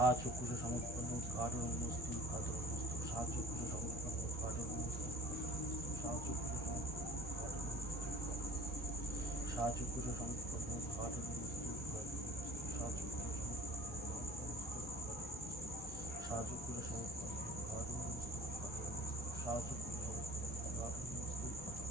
সা চক্ষুষ সমুৎপন্ন উদ্ঘাটন মস্তু উদ্ঘাটন মস্তু সা চক্ষুষ সমুৎপন্ন উদ্ঘাটন মস্তু সা চক্ষুষ উদ্ঘাটন সা চক্ষুষ সমুৎপন্ন উদ্ঘাটন মস্তু উদ্ঘাটন সা চক্ষুষ সমুৎপন্ন সা চক্ষুষ সমুৎপন্ন উদ্ঘাটন মস্তু উদ্ঘাটন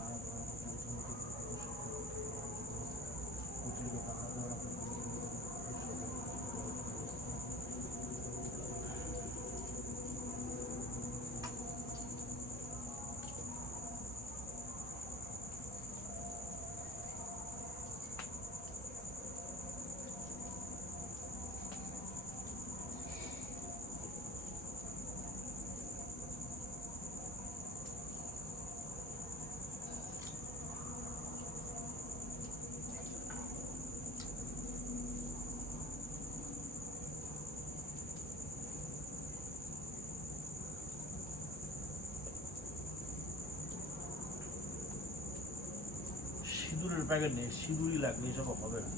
সিঁদুরের প্যাকেট নেই সিঁদুরই লাগবে, এসব হবে না।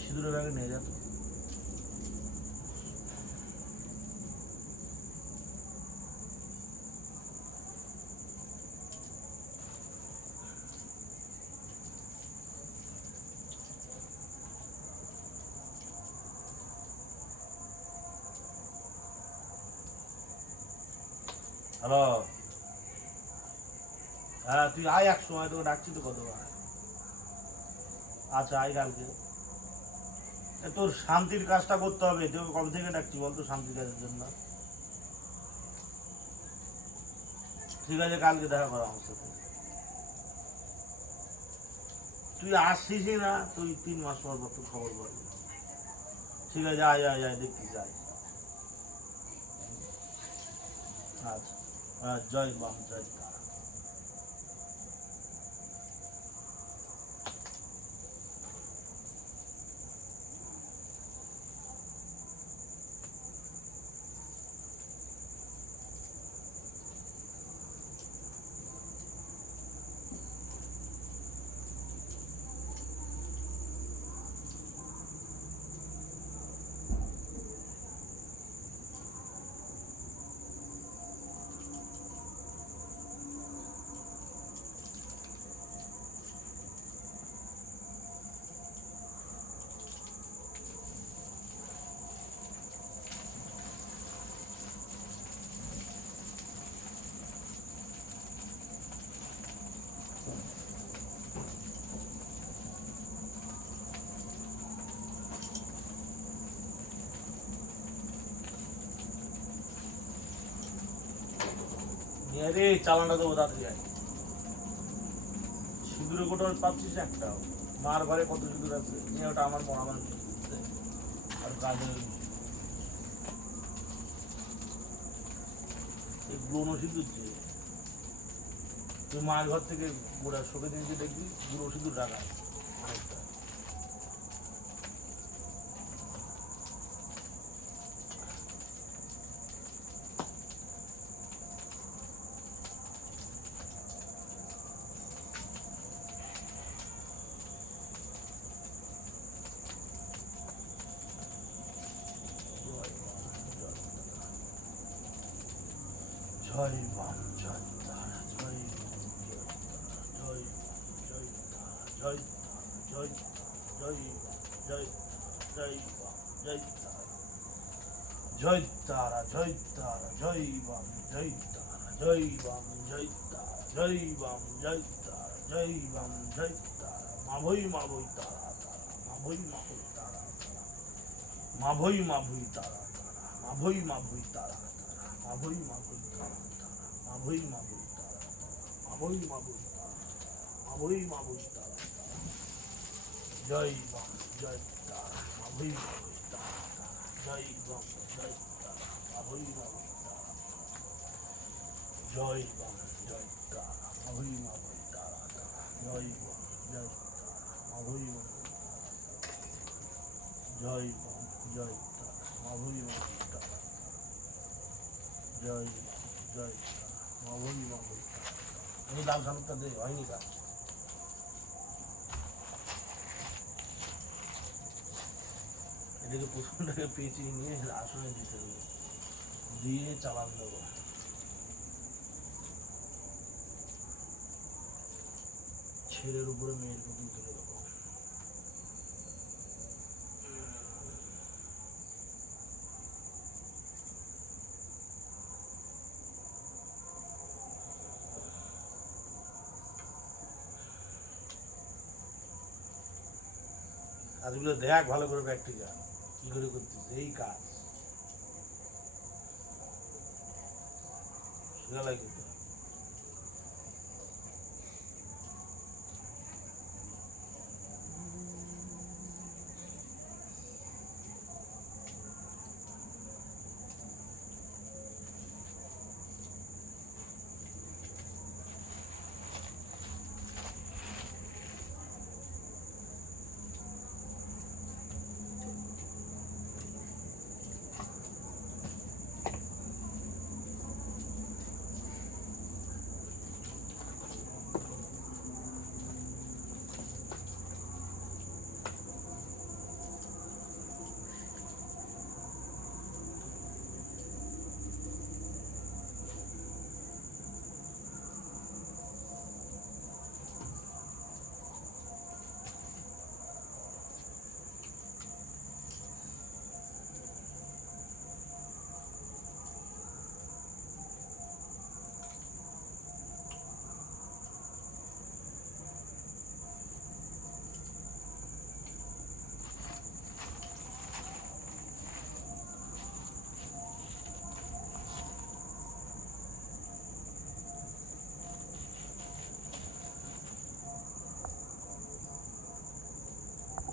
সিঁদুরের প্যাকেট নিয়ে যা তো। হ্যালো হ্যাঁ তুই আয় এক সময়, তোকে ডাকছি তো কতবার। আচ্ছা আয় কালকে তোর শান্তির কাজটা করতে হবে, তোকে কবে থেকে ডাকছি বলতো শান্তির কাজের জন্য। ঠিক আছে, কালকে দেখা করা আমার সাথে। তুই আসছিসই না, তুই তিন মাস পর পর তোর খবর পাবি। ঠিক আছে, আয় আয় আয় দেখতে যাই। আচ্ছা জয় বাম, জয়। নিয়ে চালানটা সিঁদুরে পাচ্ছিস একটা? মার ঘরে কত সিঁদুর আছে? নিয়ে ওটা আমার মরা মানুষ। আর কাজে এই সিঁদুর যে। তুই মায়ের ঘর থেকে গোড়া শোকে দিন দেখবি গুঁড়ো সিঁদুর রাখা অনেকটা জয় বাম জয় তারা জয় বাম জয় তারা জয় জয় জয় জয় জয় তারা জয় জয় বাম জয় তারা জয় বাম জয় তারা জয় বাম জয় তারা জয় বাম জয় তারা মা ভই মা ভই তারা তারা মা ভই মা ভই তারা まぶいまぶりたらまぶいまぶりたらまぶいまぶりたらまぶいまぶいたらジャいばんジいイたらまぶいまぶいたらジャいばんジいイたらまぶいまぶいたらジャいばんジいイたらまぶいまぶいたらジャいばんジいイたらまぶいまぶいたらジャいばんジいイたらまぶいまぶりたら 저, 저, 뭐, 뭐, 뭐, 뭐. 여기 남 삼았던데, 왕이가. 내가 보통 내가 베이징에 나서는 짓을 니에 잡았다고. 체력을 보면 이렇게 들어가고. কাজগুলো দেখ ভালো করে প্র্যাকটিক্যাল কী করে করতিস? এই কাজ। লাগে